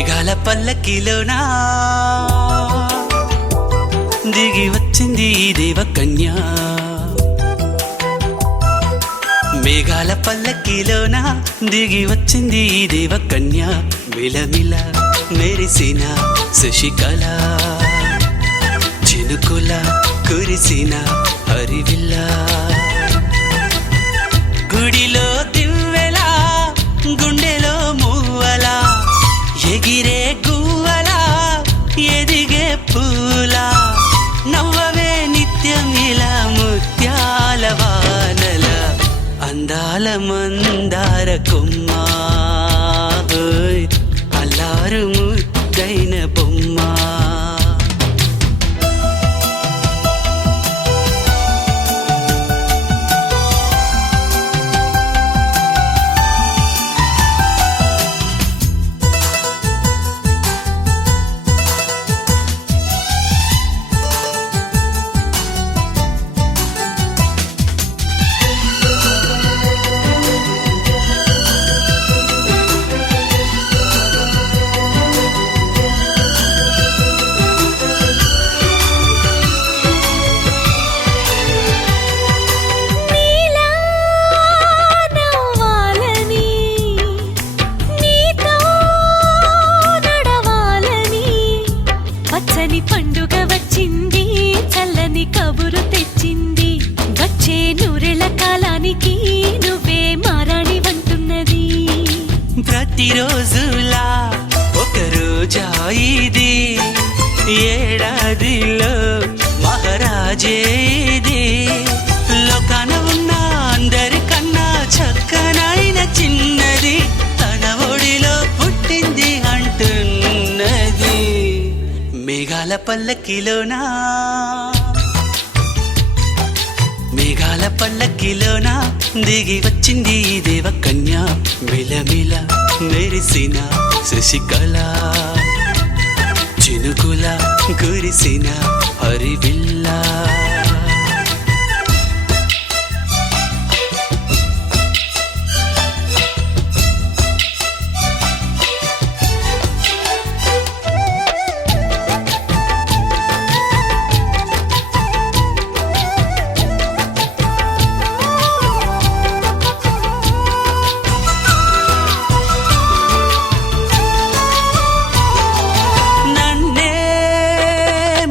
మేఘాల పల్లకిలోనా దిగి వచ్చింది దేవకన్య. మేఘాల పల్లకిలోన దిగి వచ్చింది దేవకన్య. మిలమిల మెరిసిన శశికళ చినుకుల కురిసిన హరివిల్ల. గుడిలో దివ్వెలా గుండెలో మువ్వలా ఎగిరే గువ్వలా ఎదిగే పూలా నవ్వవే నిత్యం ఇలా ముత్యాల వానల అందాల మందార కొమ్మ అల్లారు ముద్దైన బొమ్మ. పండుగ వచ్చింది చల్లని కబురు తెచ్చింది. వచ్చే నూరెళ్ళ కాలానికి నువ్వే మారాణి వంటున్నది. ప్రతిరోజులా ఒక రోజా ఇది ఏడాదిలో మహారాజే ఇది. లోకాన ఉన్న అందరికన్నా చక్కనైన చిన్నది తన ఒడిలో పుట్టింది అంటున్నది. మేఘాల పల్లకిలోనా మేఘాల పల్లకిలోనా దిగి వచ్చింది దేవకన్య. మిలమిల మెరిసిన శశికళ చినుకుల కురిసిన హరివిల్ల.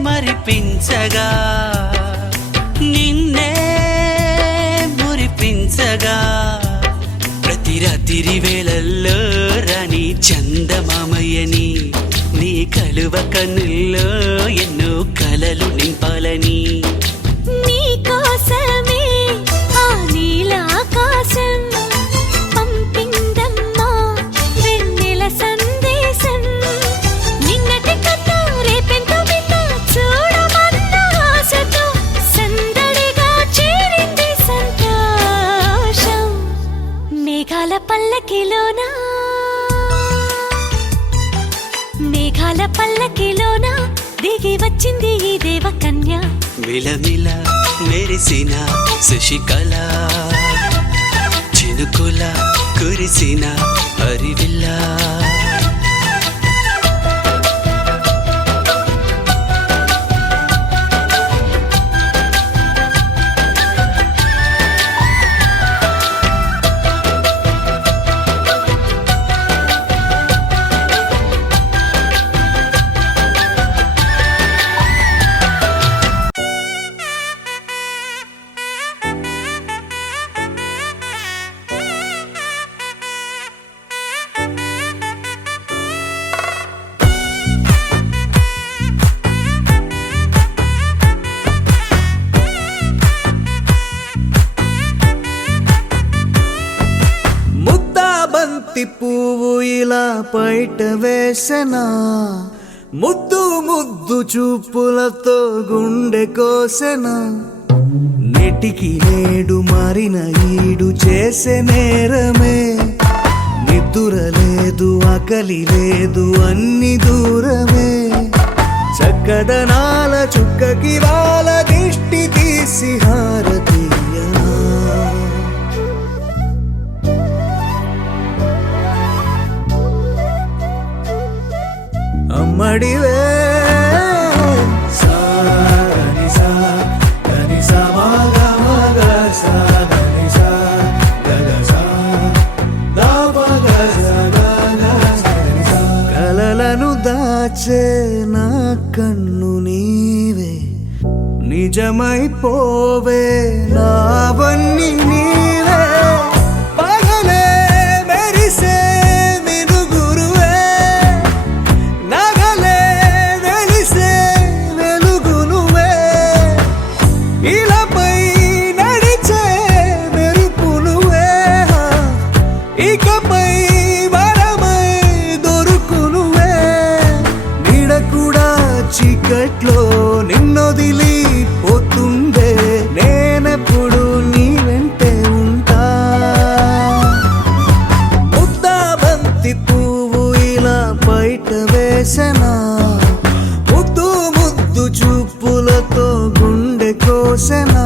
మరిపించగా నిన్నే మురిపించగా ప్రతి రాత్రి వేళల్లో రాణి చందమామయ్యని నీ కలువ కన్నుల్లో ఎన్నో కలలు నింపాలని. నీ కోసమే ఆ నీలాకాశం పంపిందమ్మా వెన్నెల సందేశం. నిన్నటి కథ రేపెంతో చూడమన్న ఆశతో సందడిగా చేరింది సంతోషం. మేఘాల పల్లకిలోనా మేఘాల పల్లకిలోనా దిగి వచ్చింది ఈ దేవకన్య. మిలమిల మెరిసిన శశికళ చినుకుల కురిసిన హరివిల్ల. పువ్వు ఇలా బయట వేసెనా ముద్దు ముద్దు చూపులతో గుండె కోసెనా. నెటికి నేడు మారిన ఈడు చేసే నేరమే. నిద్ర లేదు ఆకలి లేదు అన్ని దూరమే. చక్కదనాల చుక్కకి వాళ్ళ దిష్టి తీసి హారతీయనా. నిజమైపోవే నావన్నీ నీవే పగలే మెరిసే మినుగురువే నగలే వెలిసే వెలుగునువే ఇలాపై నడిచే మెరుపునువే ఇకపై వరమై దొరుకునువే నీడ కూడా చీకట్లో నిన్నొదిలి పోతుందే నేనెప్పుడు నీ వెంటే ఉంటా ముద్దాబంతి పువ్వు ఇలా బయట వేసెనా ముద్దు ముద్దు చూపులతో గుండె కోసెనా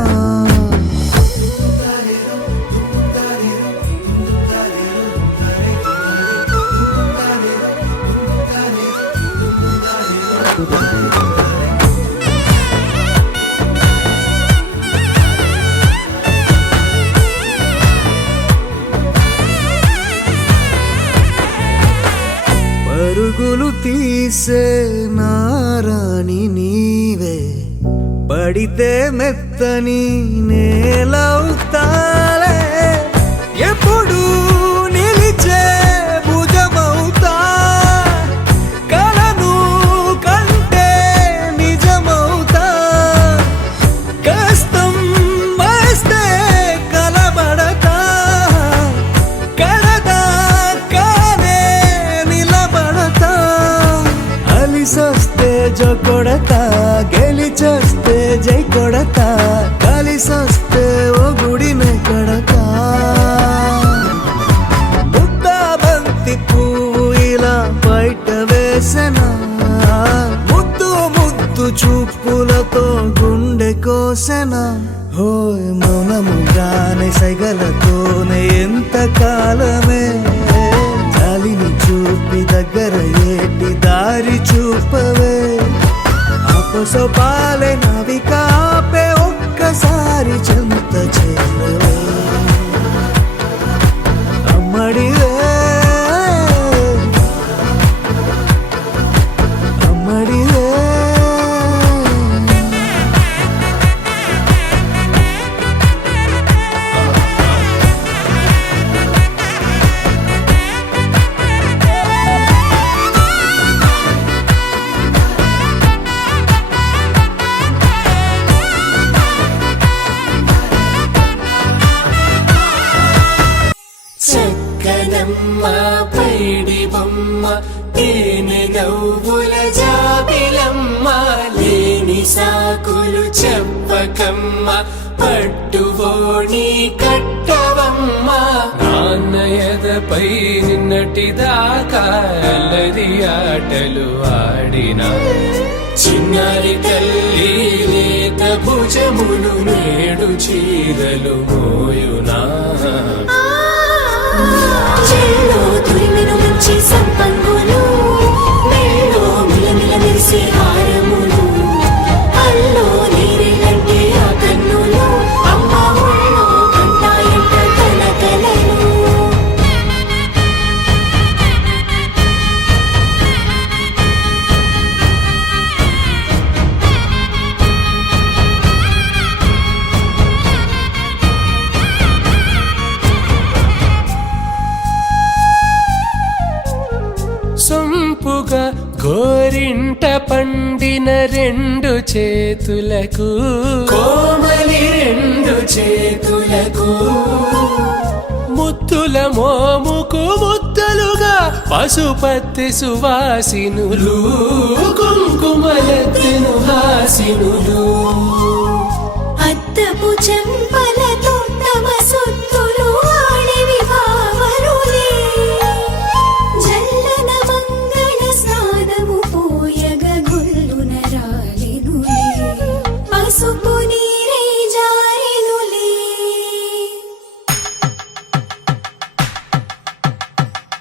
పరుగులు తీసే నారాణి నీవే పడితే మెత్తని నేలవుతాలే ఎప్పుడు నిలిచే భుజమవుతా కలను కంటే నిజమవుతా కష్టం వస్తే కలబడతా కడదాకానే నిలబడతా అలిసొస్తే జో కొడతా గెలిచొస్తే జై కొడతా కలిసొస్తే ఓ గుడినే కడతా ముద్దాబంతి పువ్వు ఇలా బయట వేసెనా ముద్దు ముద్దు చూపులతో గుండె కోసెనా హోయ్ మౌనముగానే సైగలతోనే ఎంత కాలమే జాలిని చూపి దగ్గర ఏటి దారి చూపవే అపసోపాలే నవికాపే ఒక్కసారి చెంత చేరవే అమ్మడివే అమ్మడివే చక్కనమ్మ పైడి బొమ్మ తేనె నవ్వుల జాబిలమ్మ లేని సాకులు చెప్పకమ్మ పట్టువోణి కట్టవమ్మ నాన్నయదపై నిన్నటిదాకా అల్లరి ఆటలు ఆడినా చిన్నారి తల్లి లేత భుజములు నేడు చీరలు మోయునా చెల్లో తురిమెను మంచి సంపంగులు మెల్లో మిలమిల మెరిసే హారములు అల్లో నీరేలంటే ఆ కన్నులు అమ్మ ఒళ్ళో కంటాయంట కలకలను సొంపుగా గోరింట పండిన రెండు చేతులకు కోమలి రెండు చేతులకు ముద్దుల మోముకు ముద్దలుగా పశుపతి సువాసినులు కుంకుమలెత్తెను హాసినులు అద్దపు చెంపలతో తమ సొత్తులు ఆడివి బావరులే జల్లన మంగళ స్నానము పోయగ గుల్లున రాలెనులే పసుపు నీరై జారెనులే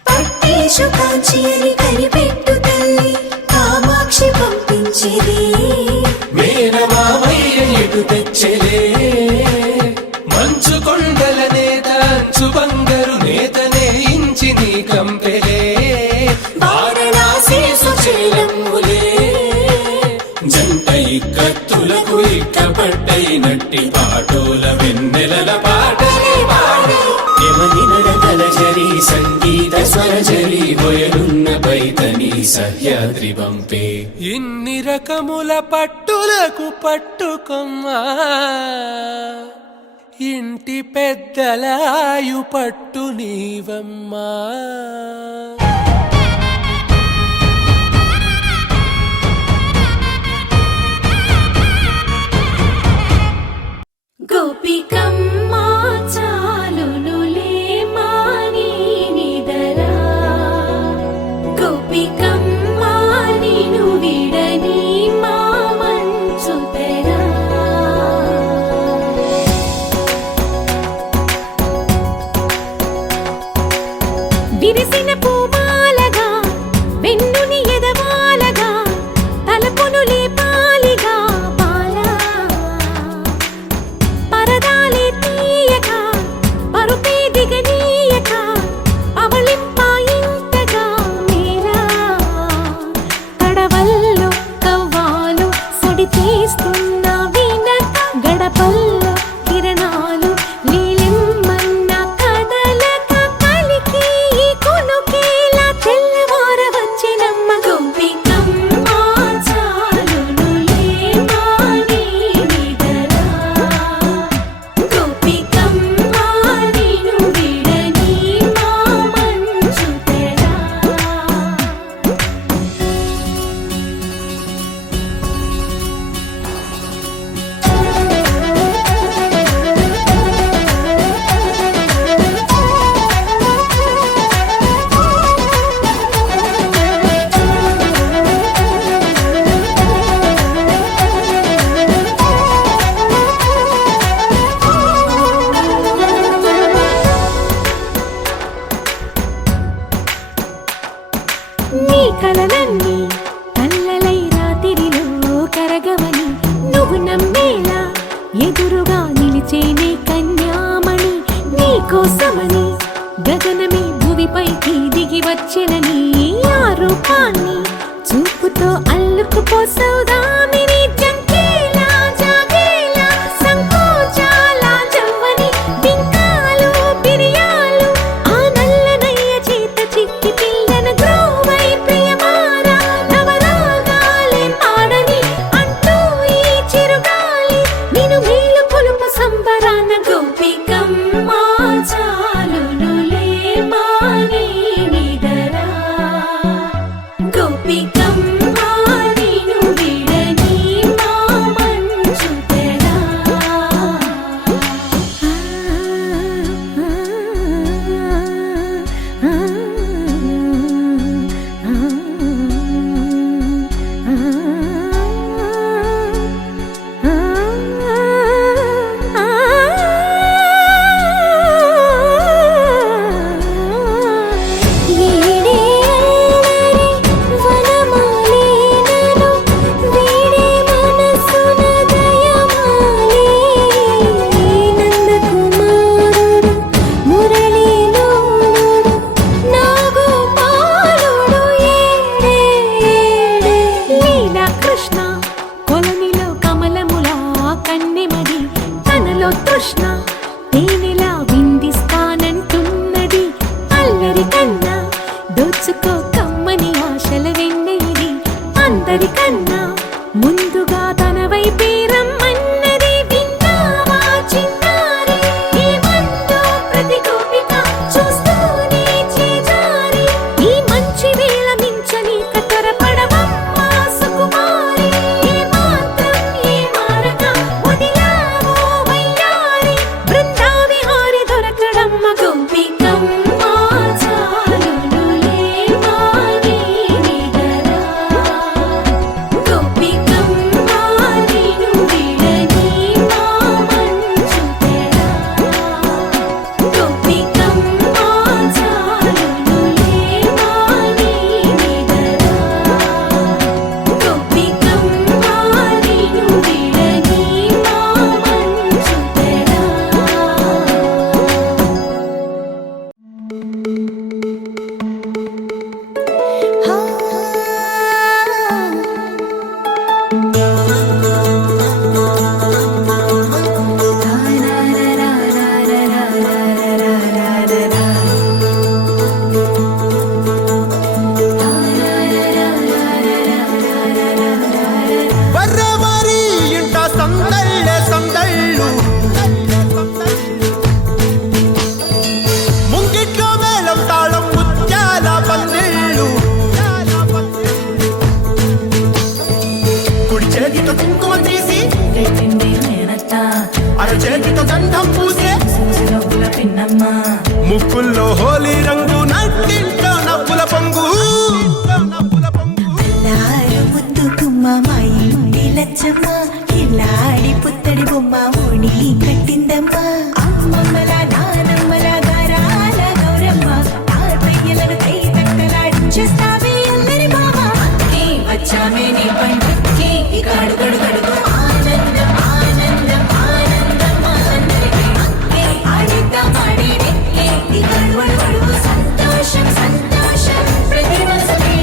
పట్టేషు కాంచి అని కనిపెట్టు తల్లి కామాక్షి పంపించేది మేనమామయ్య ఎటు తెచ్చలే మంచు కొండల నేత అంచు బంగారు నేతనే ఇంచి నీ కంపెలే వారణాసి సుచేలమ్ములే జంట ఇక్కత్తులకు ఇక్కపడ్డ సహ్యాద్రి పంపే ఇన్ని రకముల పట్టులకు పట్టుకొమ్మా ఇంటి పెద్దలాయు పట్టు నీవమ్మా. గోపికమ్మ చాలునులే మాని నిదరా గోపికమ్మ నిను విడని మా మంచు తెరా. విరిసిన పూమాలగా వెన్నుని ఎదవాలగా తలపును లేపాలిగా బాలా పరదాలే తీయక పరుపే దిగనీయక అవలింపాయింతగా మేరా కడవల్లో కవ్వాలు సడి తీస్తున్న వినక గడపల్లో కిరణాలు నీలిమ్మన్న కదలక కలికి ఈ కొనుకేలా తెల్లవార వచ్చినమ్మ. గోపికమ్మ చాలునులే మాని నిదరా గోపికమ్మ నిను విడని మా మంచు తెరా. నీ కలలన్నీ కల్లలై రాత్రిలో కరగవని నువ్వు నమ్మేలా ఎదురుగా నిలిచేనే కన్యామణి. నీ కోసమని గగనమే భూమిపైకి దిగి వచ్చినని ఆ రూపాన్ని చూపుతో అల్లుకుపోసౌదామిని. జంకేలా జాగేలా సంకోచాల జవ్వని బింకాలు బిరియాలు ఆ నల్లనయ్య చేత చిక్కి పిల్లన గ్రోవై ప్రియమారా నవరాగాలే పాడని అంటూ ఈ చిరుగాలి నిన్ను మేలు కొలుపు సంబరాన. గోపికమ్మ చాలునులే మాని నిదరా గోపికమ్మ నిను విడని మా మంచు తెరా. కృష్ణ కొలనిలో కమలములా కన్నెమది తనలో తృష్ణ తేనెలా విందిస్తానంటున్నది. అల్లరి కన్నా దోచుకో కమ్మని ఆశల వెన్నెయిది అందరికన్నా ముందుగా తన వైపే రమ్మన్నది. విన్నావా చిన్నారి ఏమందో ప్రతి గోపిక చూస్తూనే చేజారి ఈ మంచి వేళ మించని కతరపడవమ్మ సుకుమారి. ఏ మాత్రం ఏ మారక వదిలావో వయ్యారి బృందావిహారి గంధం పూసే నవ్వుల పిన్నమ్మ ముక్కుల్లో హోలీ రంగు నట్టింట్లో నవ్వుల పొంగు అల్లారు ముద్దు గుమ్మ మా ఇంటి లచ్చమ్మ ఇల్లాడి పుత్తడి బొమ్మ ఓణి కట్టిందమ్మ అమ్మమ్మల నానమ్మల గారాల గౌరమ్మ తాతయ్యలను కై తక్కలాడించేస్తావే అల్లరి మామ అత్తే వచ్చామే నీ పండుక్కి ఇక అడుగడు గడుగు ఆనందం ఆనందం ఆనందం అందరికీ అత్తే ఆడిద్దాం ఆడేడెక్కి ఇక అడుగడు గడుగు సంతోషం సంతోషం ప్రతి మనసుకి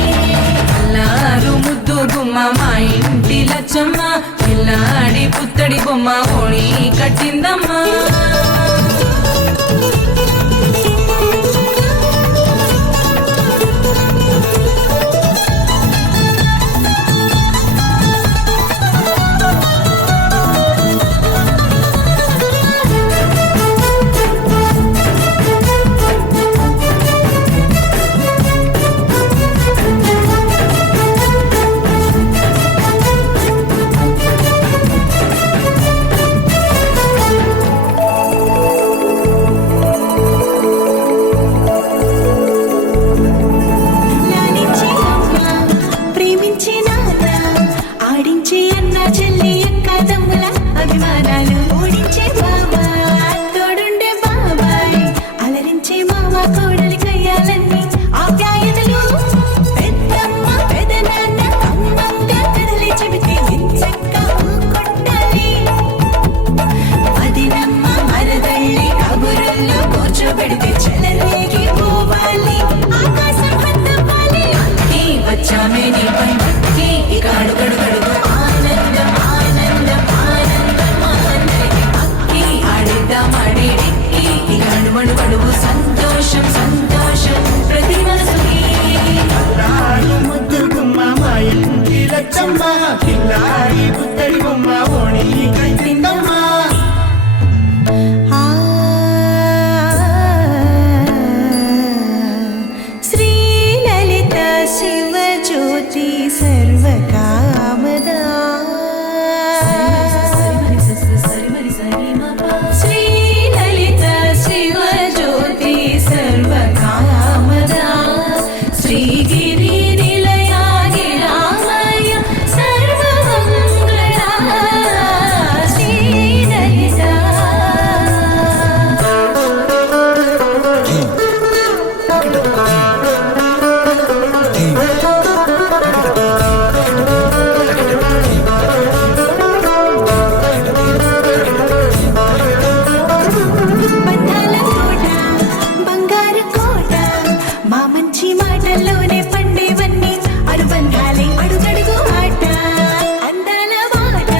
అల్లారు ముద్దు గుమ్మ మా ఇంటి లచ్చమ్మ పిల్లాడి పుత్తడి బొమ్మ ఓణి కట్టిందమ్మా లాలించే అమ్మ ప్రేమించే నాన్న ఆడించే అన్న చెల్లి అక్క తమ్ముల అభిమానాలు ఓడించే బావ తోడుండే బాబాయ్ అలరించే మామ కోడలి కయ్యాలన్నీ ఆప్యాయతలు పెద్దమ్మ పెదనాన్న అమ్మంగా కథలే చెబితే ఎంచక్కా కొట్టాలి వదినమ్మ మరదళ్ళి కబురుల్లో కూర్చోబెడితే చెలరేగి పోవాలి ఆకాశం పెద్దవాలి అత్తి వచ్చామే నీ పండుక్కి ఇక అడుగడు గడుగు ఆనందం ఆనందం ఆనందం అందరికీ అక్కి ఆడిద్దాం ఆడేడెక్కి ఇక అడుమడు గడుగు సంతోషం సంతోషం ప్రతి మనసుకి ముద్దు గుమ్మ మా ఇంటి లచ్చమ్మ కిల్లాడి పుత్తడి బొమ్మ ఓణి కట్టిందమ్మా శ్రీలలిత శివజ్యోతి సర్వకామదా శ్రీలలిత శివజ్యోతి సర్వకామదా శ్రీగిరి నిలయా గిరామయ సర్వమంగళా శ్రీలలిత బంధాల కోట బంగారు కోట మా మంచి మాటల్లోనే పండేవన్నీ అనుబంధాలే అడుగడుగు ఆట అందాల మాట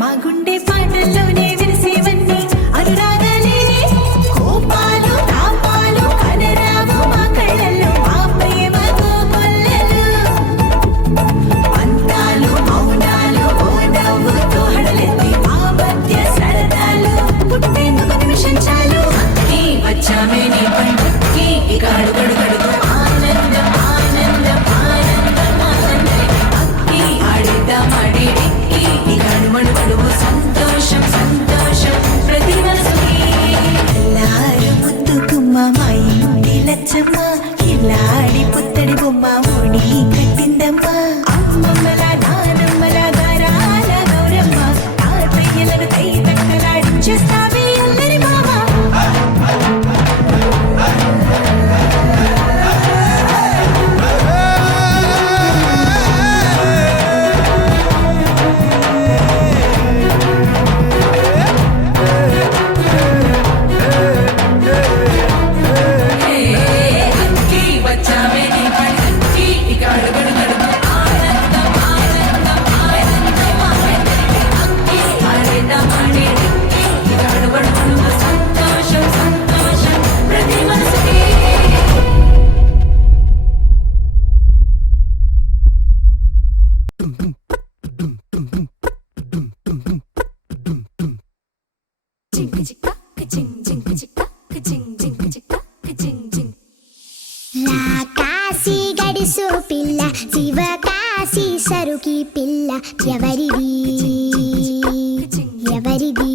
మా గుండె పాటల్లోనే విరిసేవన్నీ అనురాగాలే కోపాలు తాపాలు కనరావు మా కళ్ళల్లో మా ప్రేమ గోపల్లలు పంతాలు మౌనాలు ఓ నవ్వుతో హడలెత్తి మా మధ్య సరదాలు పుట్టేందుకు నిమిషం చాలు అత్తి వచ్చామే నీ పండుక్కి ఇక అడుగడు గడుగు ఆనందం ఆనందం ఆనందం అందరికీ అత్తి ఆడిద్దాం ఆడేడెక్కి ఇక అడుమడు గడుగు సంతోషం సంతోషం ప్రతి మనసుకి అల్లారు ముద్దు గుమ్మ మా ఇంటి లచ్చమ్మ ఇల్లాడి పుత్తడి బొమ్మ ఓణి కట్టిందమ్మ అమ్మమ్మల నానమ్మల గారాల గౌరమ్మ తాతయ్యలను కై తక్కలాడించేస్తావే అల్లరి మామ అక్కి వచ్చామే నీ పండుక్కి ఇక అడుగడు గడుగు ఆనందం ఆనందం ఆనందం అందరికీ అక్కి ఆడిద్దాం ఆడేడెక్కి ఇక అడుగడు గడుగు సంతోషం సంతోషం ప్రతి మనసుకి కాశీ గడిసు పిల్ల శివ కాశీ సరుకి పిల్ల ఎవరిది ఎవరిది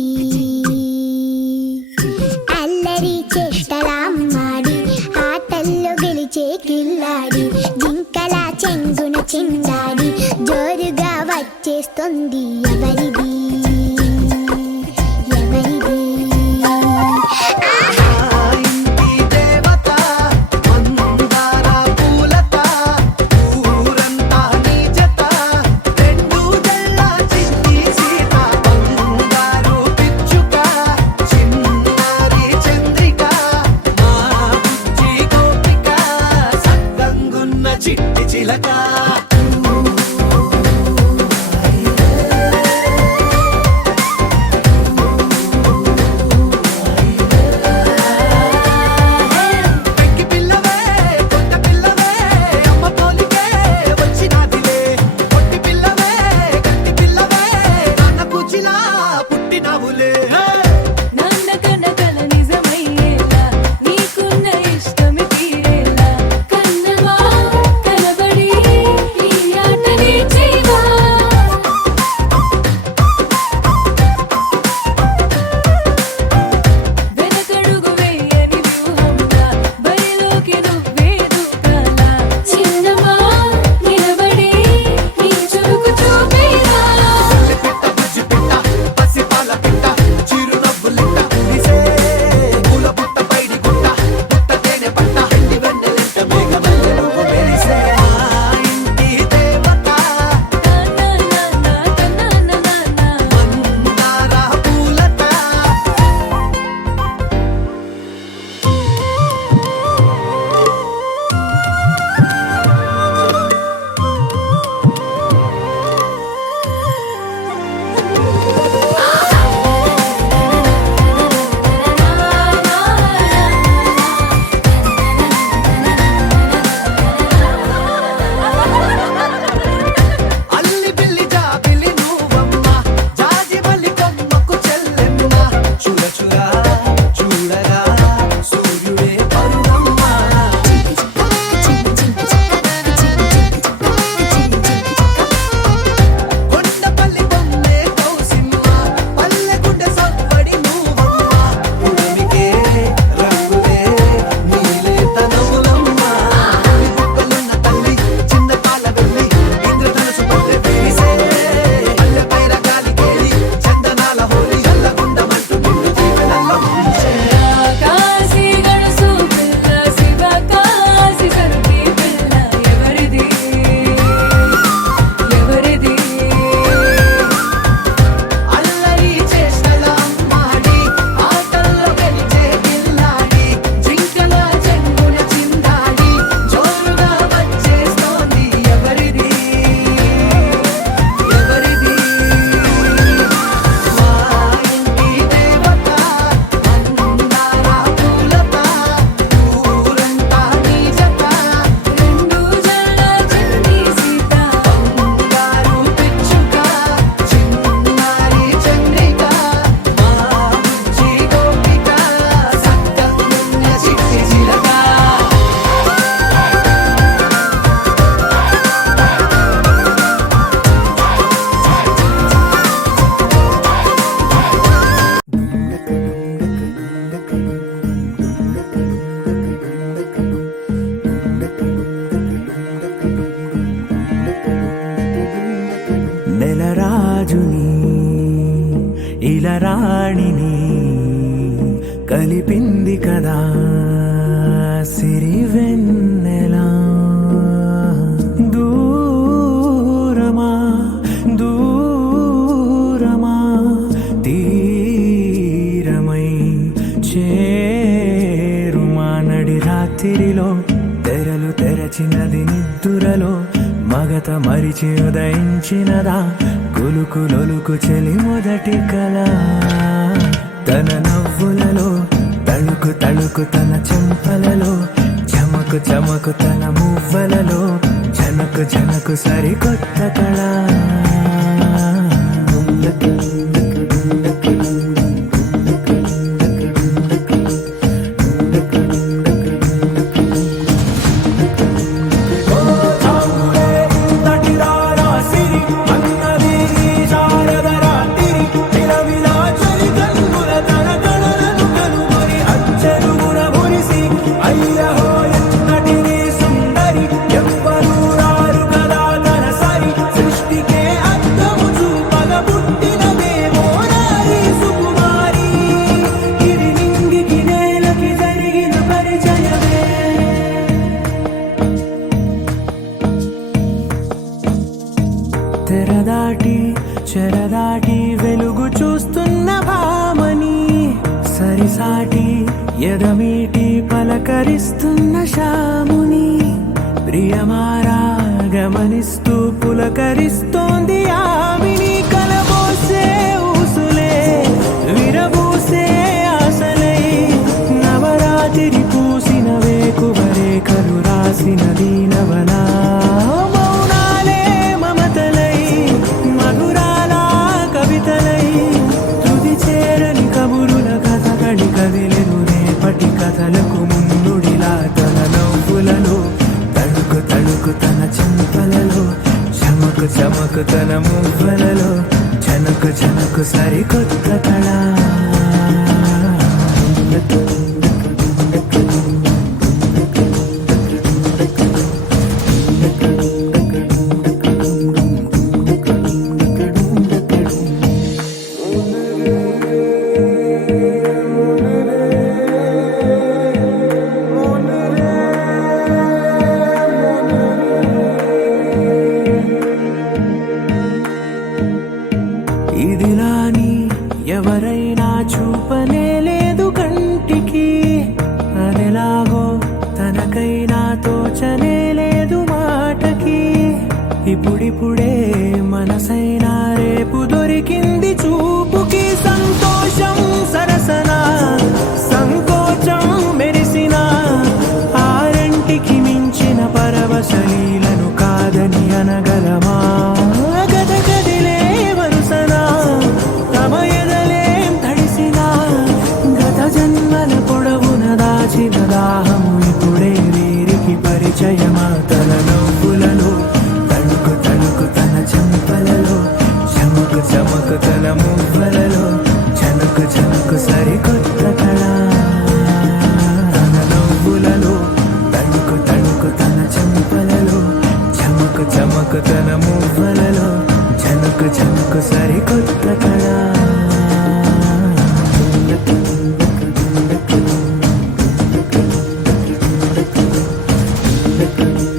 కలిపింది కదా సిరి వెన్నెలా దూరమా దూరమా తీరమై చేరుమా నడి రాత్రిలో తెరలు తెరచినది నిద్దురలో మగత మరిచి ఉదయించినదా కులుకులొలుకు చెలి మొదటి కళ తన నవ్వులలో తళుకు తళుకు తన చెంపలలో చమకు చమకు తన మువ్వలలో జనకు జనకు సరికొత్త కళ తెరదాటి చెరదాటి వెలుగు చూస్తున్న భామని సరిసాటి ఎదమీటి పలకరిస్తున్న శాముని ప్రియమారా గమనిస్తూ పులకరిస్తోంది ఆమిని కలబోసే ఊసులే విరబూసే ఆశలై నవరాత్రి పూసిన వేకువరే కలు రాసిన దీనవనా కదిలెను రేపటి కథలకు ముందుడిలా తన నవ్వులలో తడుకు తడుకు తన చెంపలలో చమకు చమకు తన మువ్వలలో జనకు జనకు సరికొత్త కళ ఇదిలాని ఎవరైనా చూపనే లేదు కంటికి అదెలాగో తనకైనా తోచనే లేదు మాటకి ఇప్పుడిప్పుడే మనసైనా రేపు దొరికింది చూపుకి సంతోషం సరసన సంకోచం మెరిసిన ఆరంటికి మించిన పరవశలీలను కాదని అనగలమా దాహము ఇప్పుడే వీరికి పరిచయమా తన నవ్వులలో తణుకు తణుకు తన చెంపలలో చమకు చమకు తన మువ్వలలో చనుకు చనుకు సరికొత్త కళ తన నవ్వులలో తణుకు తణుకు తన చెంపలలో చమకు చమకు తన మువ్వలలో చనుకు చనుకు సరికొత్త కళ Thank you.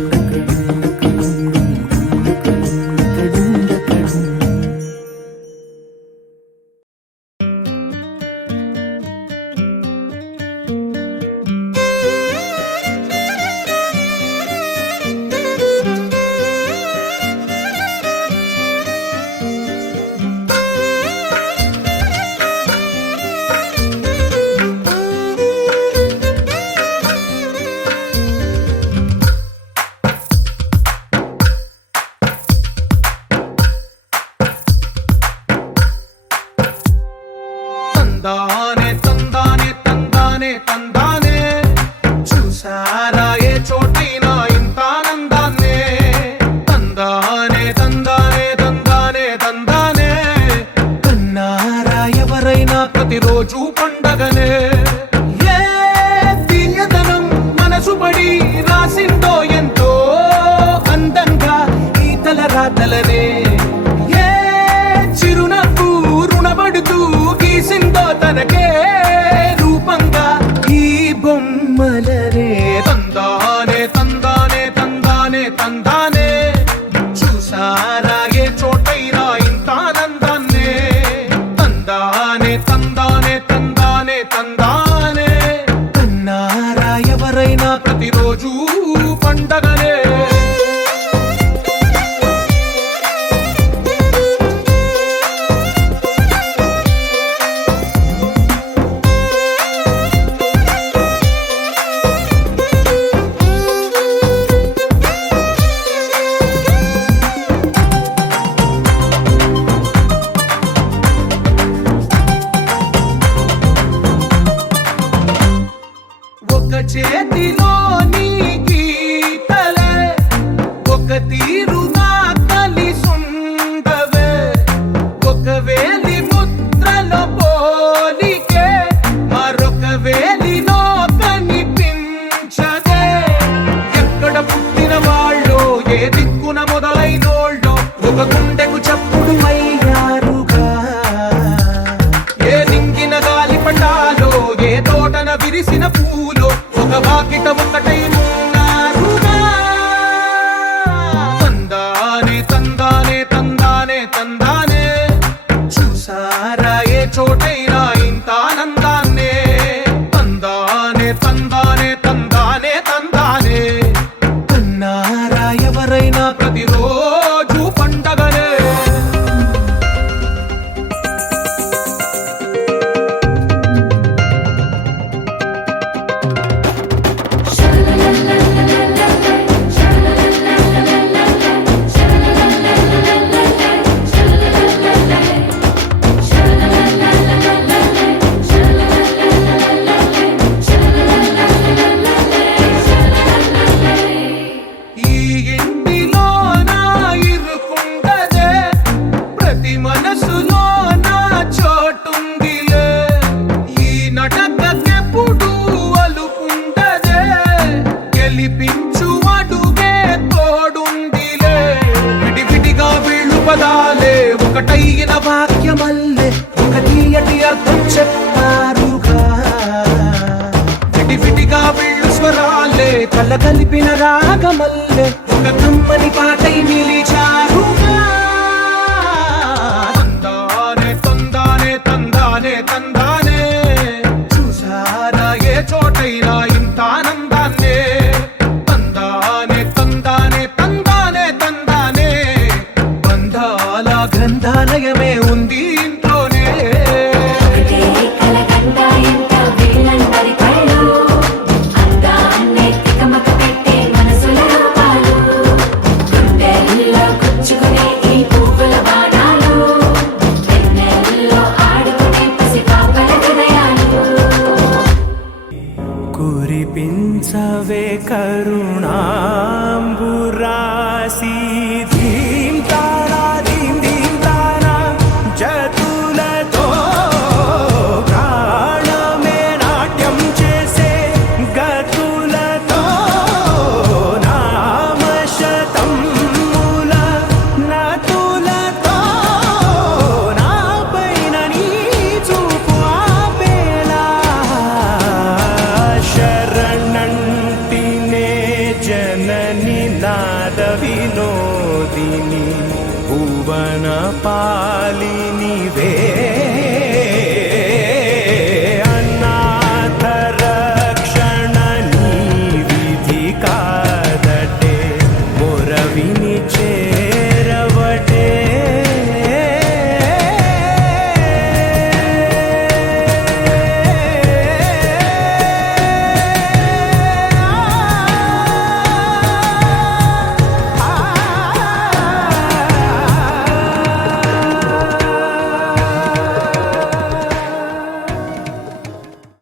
చేతిలో నీ గీతలే ఒక తీరుగా కలిసుండవే ఒక వేలి ముద్రలో పోలికే మరొక వేలిలో కనిపించదే ఎక్కడ పుట్టిన వాళ్ళో ఏ దిక్కున మొదలైనోళ్ళో ఒక గుండెకు చప్పుడు అయ్యారుగా ఏ నింగిన గాలి పటాలో ఏ తోటన విరిసిన పూలో ఒక వాకిట ఒకటై ఉన్నారుగా తందానే తందానే తందానే తందానే చూసారా ఏ చోటైనా ఇంత ఆనందాన్నే తందానే తందానే తందానే తందానే కన్నారా ఎవరైనా ప్రతిరోజు పండగనే ఈ ఇంటిలో నా ఇరుకుండదే ప్రతి మనసులో నా చోటుందిలే ఈ నటకెప్పుడు అలుకుండదే గెలిపించు అడుగే తోడుందిలే విడివిడిగా వీళ్ళు పదాలే ఒకటైన వాక్యమల్లే ఒక తీయటి అర్థం చెప్పారుగా విడివిడిగా వీళ్ళు స్వరాలే కల కలిపిన రాగమల్లే ఒక కమ్మని పాటై నిలిచారుగా తందానే తందానే తందానే తందానే చూసారా ఏ చోటైనా ఇంత ఆనందాన్నే తందానే తందానే తందానే తందానే బంధాల గ్రంథాలయమే ఉంది ఇంట్లోనే ఒకటే కలకండ ఎంత వీళ్ళందరి కళ్ళు అందాన్నే తికమక పెట్టే మనసుల రూపాలు గుండెల్లో గుచ్చుకునే ఈ పువ్వుల బాణాలు వెన్నెల్లో ఆడుకునే పసిపాపల హృదయాలు కురిపించవే కరుణా